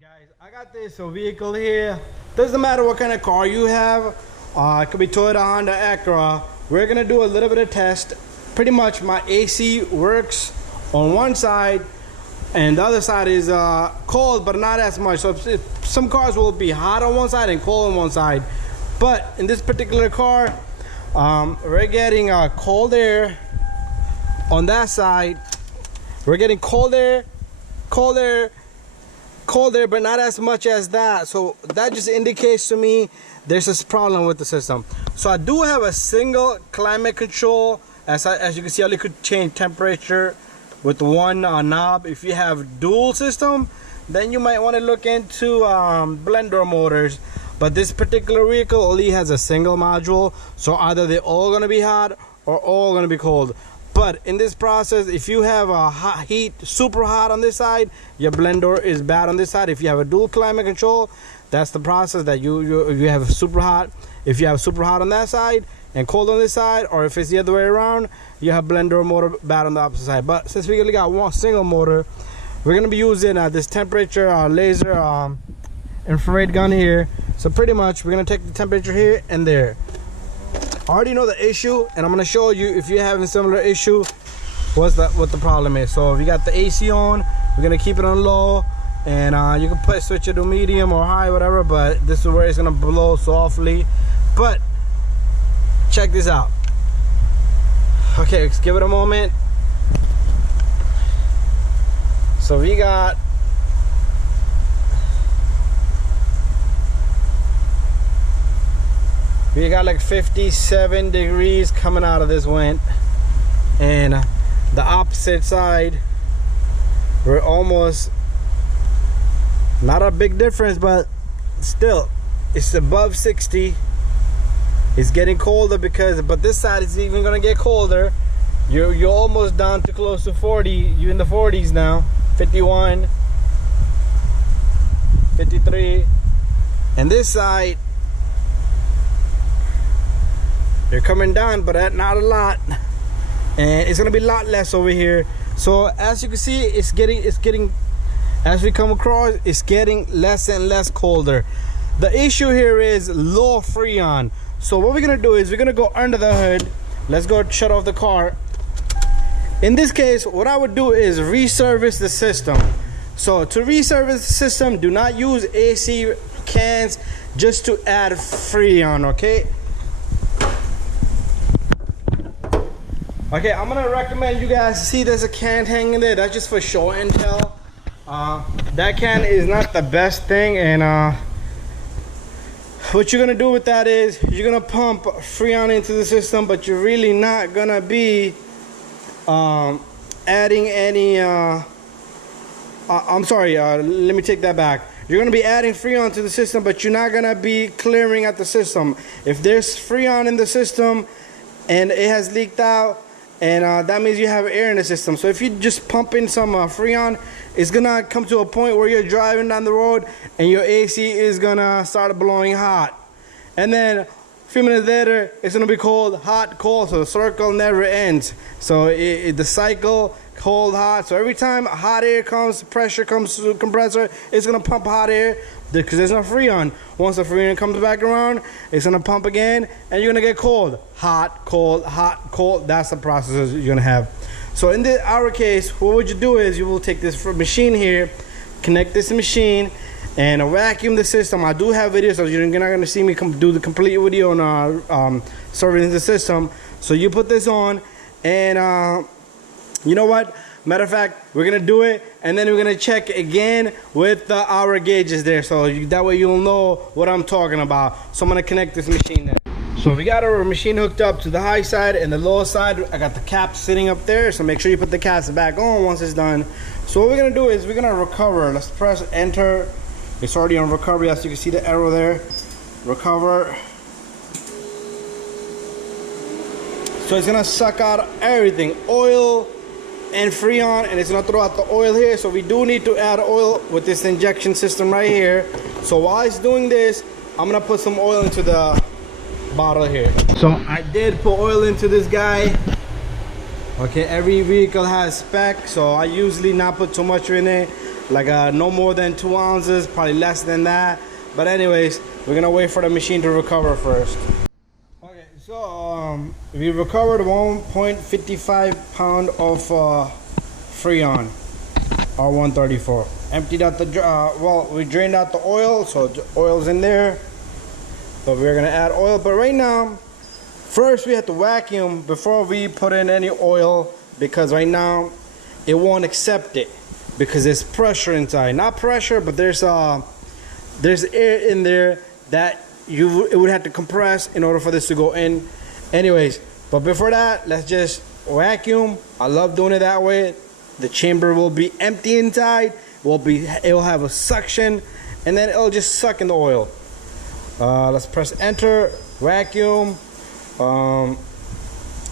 Guys, I got this vehicle here. Doesn't matter what kind of car you have. It could be Toyota, Honda, Acura. We're gonna do a little bit of test. Pretty much my AC works on one side and the other side is cold, but not as much. So some cars will be hot on one side and cold on one side. But in this particular car, we're getting cold air on that side. We're getting cold air, but not as much as that. So that just indicates to me there's this problem with the system. So I do have a single climate control. As you can see, I only could change temperature with one knob. If you have dual system, then you might want to look into blender motors. But this particular vehicle only has a single module, so either they're all going to be hot or all going to be cold. But in this process, if you have a hot heat, super hot on this side, your blender is bad on this side. If you have a dual climate control, that's the process that you have super hot. If you have super hot on that side and cold on this side, or if it's the other way around, you have blender motor bad on the opposite side. But since we only got one single motor, we're going to be using this temperature laser infrared gun here. So pretty much we're going to take the temperature here and there. I already know the issue, and I'm going to show you if you're having a similar issue what the problem is. So if you got the AC on, we're going to keep it on low, and you can switch it to medium or high, whatever, but this is where it's going to blow softly. But check this out. Okay, let's give it a moment. So we got like 57 degrees coming out of this vent, and the opposite side we're almost, not a big difference, but still it's above 60. It's getting colder but this side is even gonna get colder. You're almost down to close to 40. You're in the 40s now. 51, 53, and this side they're coming down, but not a lot, and it's gonna be a lot less over here. So as you can see, it's getting as we come across, it's getting less and less colder. The issue here is low freon. So what we're gonna do is we're gonna go under the hood. Let's go shut off the car. In this case, what I would do is resurface the system. So to resurface the system, do not use AC cans just to add freon, okay? Okay, I'm gonna recommend you guys see there's a can hanging there. That's just for show and tell. That can is not the best thing, and what you're gonna do with that is you're gonna pump freon into the system, but you're really not gonna be adding any I'm sorry, let me take that back. You're gonna be adding freon to the system, but you're not gonna be clearing out the system. If there's freon in the system and it has leaked out, and that means you have air in the system. So if you just pump in some freon, it's gonna come to a point where you're driving down the road and your AC is gonna start blowing hot, and then a few minutes later it's gonna be cold, hot, cold. So the circle never ends. So the cycle, cold, hot. So every time hot air comes, pressure comes to the compressor, it's gonna pump hot air because there's no freon. Once the freon comes back around, it's gonna pump again, and you're gonna get cold, hot, cold, hot, cold. That's the process you're gonna have. So in our case, what would you do is you will take this machine here, connect this machine, and vacuum the system. I do have videos, so you're not gonna see me do the complete video on serving the system. So you put this on, and you know what? Matter of fact, we're gonna do it, and then we're gonna check again with the hour gauges there, so that way you'll know what I'm talking about. So I'm gonna connect this machine there. So we got our machine hooked up to the high side and the low side. I got the cap sitting up there, so make sure you put the caps back on once it's done. So what we're gonna do is we're gonna recover. Let's press enter. It's already on recovery, as you can see the arrow there. Recover. So it's gonna suck out everything, oil and freon, and it's gonna throw out the oil here. So we do need to add oil with this injection system right here. So while it's doing this, I'm gonna put some oil into the bottle here. So I did put oil into this guy. Okay, every vehicle has spec, so I usually not put too much in it. like no more than 2 ounces, probably less than that. But anyways, we're gonna wait for the machine to recover first. Okay, so we recovered 1.55 pound of freon R134. Emptied out the well, we drained out the oil, so the oil's in there. So we're gonna add oil, but right now, first we have to vacuum before we put in any oil, because right now it won't accept it because there's pressure inside. Not pressure, but there's air in there that it would have to compress in order for this to go in. Anyways, but before that, let's just vacuum. I love doing it that way. The chamber will be empty inside. It will have a suction, and then it'll just suck in the oil. Let's press enter, vacuum. We're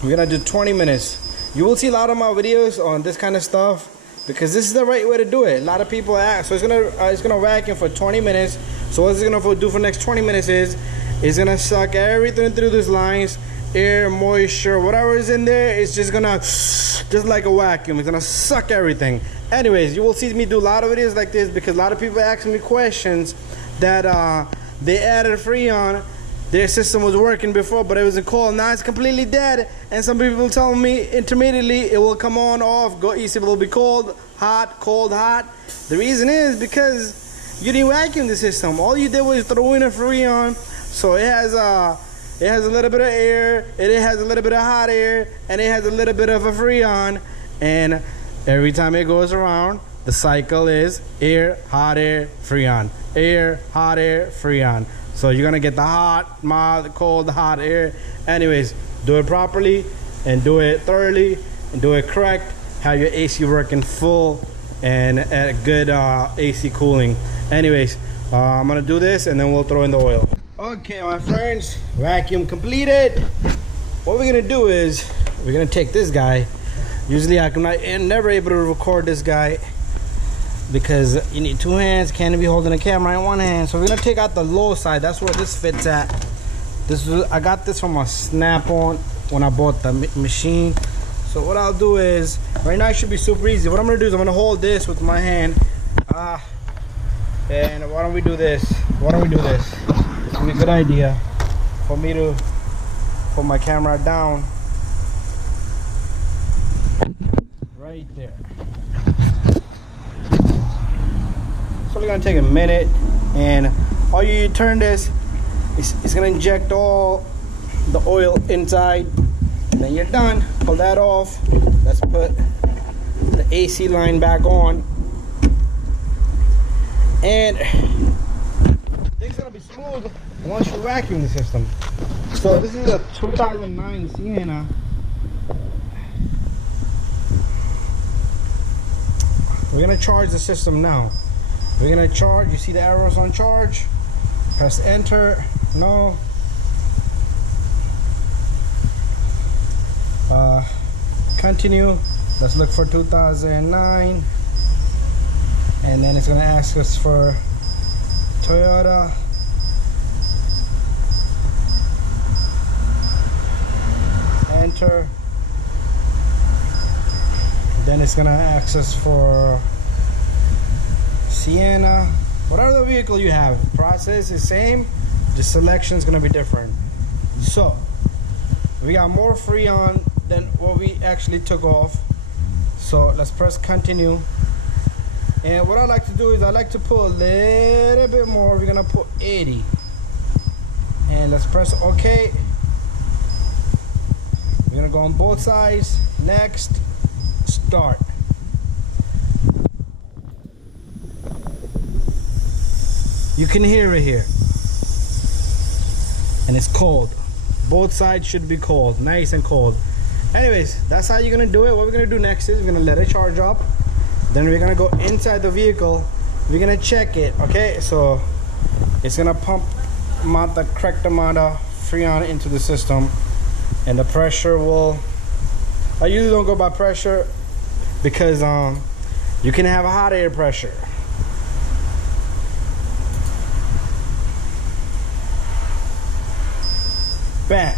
gonna do 20 minutes. You will see a lot of my videos on this kind of stuff because this is the right way to do it. A lot of people ask. So it's gonna vacuum for 20 minutes. So what it's gonna do for the next 20 minutes is it's gonna suck everything through these lines, air, moisture, whatever is in there. It's just gonna, just like a vacuum, it's gonna suck everything. Anyways, you will see me do a lot of videos like this because a lot of people ask me questions that they added freon. Their system was working before, but it wasn't cold. Now it's completely dead. And some people tell me intermittently it will come on, off, go easy, it will be cold, hot, cold, hot. The reason is because you didn't vacuum the system. All you did was throw in a freon, so it has a little bit of air, it has a little bit of hot air, and it has a little bit of a freon. And every time it goes around, the cycle is air, hot air, freon, air, hot air, freon. So you're gonna get the hot, mild, cold, hot air. Anyways, do it properly and do it thoroughly and do it correct. Have your AC working full and at good AC cooling. Anyways, I'm gonna do this and then we'll throw in the oil. Okay, my friends, vacuum completed. What we're gonna do is we're gonna take this guy. Usually I'm never able to record this guy because you need 2 hands, can't be holding the camera in 1 hand. So we're gonna take out the low side. That's where this fits at. I got this from a Snap-on when I bought the machine. So what I'll do is, right now it should be super easy. What I'm gonna do is I'm gonna hold this with my hand. And why don't we do this? It's a good idea for me to put my camera down right there. It's only gonna take a minute, and all you turn this, it's gonna inject all the oil inside, and then you're done. Pull that off. Let's put the AC line back on, and things gonna be smooth once you vacuum the system. So this is a 2009 Sienna. We're gonna charge the system now. We're gonna charge. You see the arrows on charge? Press enter. No. Continue. Let's look for 2009, and then it's gonna ask us for Toyota. Enter. Then it's gonna ask us for Sienna, whatever the vehicle you have. Process is same, the selection is gonna be different. So we got more freon than what we actually took off. So let's press continue. And what I like to do is I like to put a little bit more. We're gonna put 80. And let's press OK. We're gonna go on both sides. Next, start. You can hear it here. And it's cold. Both sides should be cold, nice and cold. Anyways, that's how you're gonna do it. What we're gonna do next is we're gonna let it charge up. Then we're gonna go inside the vehicle. We're gonna check it, okay? So it's gonna pump out the correct amount of freon into the system. And the pressure will, I usually don't go by pressure because you can have a hot air pressure. Bam.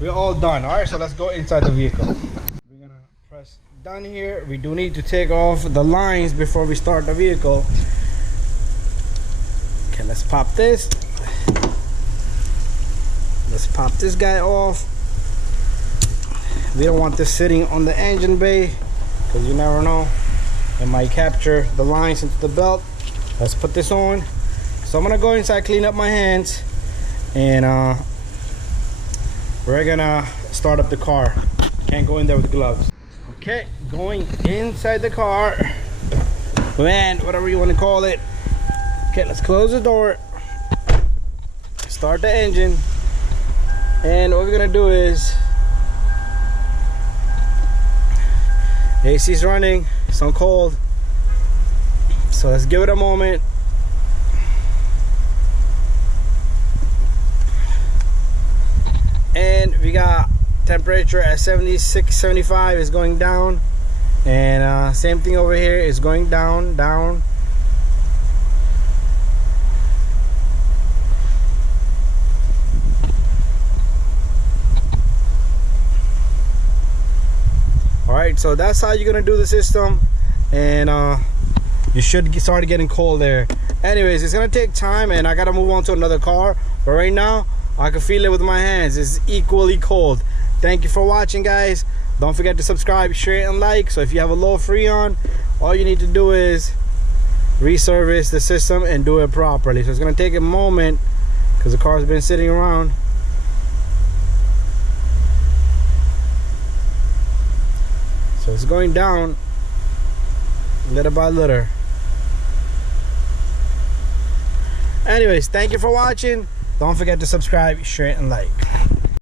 We're all done. All right, so let's go inside the vehicle. We're gonna press done here. We do need to take off the lines before we start the vehicle. Okay, let's pop this. Let's pop this guy off. We don't want this sitting on the engine bay because you never know, it might capture the lines into the belt. Let's put this on. So I'm gonna go inside, clean up my hands, and we're gonna start up the car. Can't go in there with gloves. Okay, going inside the car, van, whatever you want to call it. Okay, let's close the door, start the engine, and what we're gonna do is, the AC is running, it's so cold, so let's give it a moment. And we got temperature at 76, 75 is going down, and same thing over here is going down. Alright, so that's how you're gonna do the system, and you should start getting cold there. Anyways, it's gonna take time, and I gotta move on to another car, but right now I can feel it with my hands. It's equally cold. Thank you for watching, guys. Don't forget to subscribe, share, and like. So if you have a low freon, all you need to do is reservice the system and do it properly. So it's gonna take a moment because the car's been sitting around. So it's going down little by little. Anyways, thank you for watching. Don't forget to subscribe, share, and like.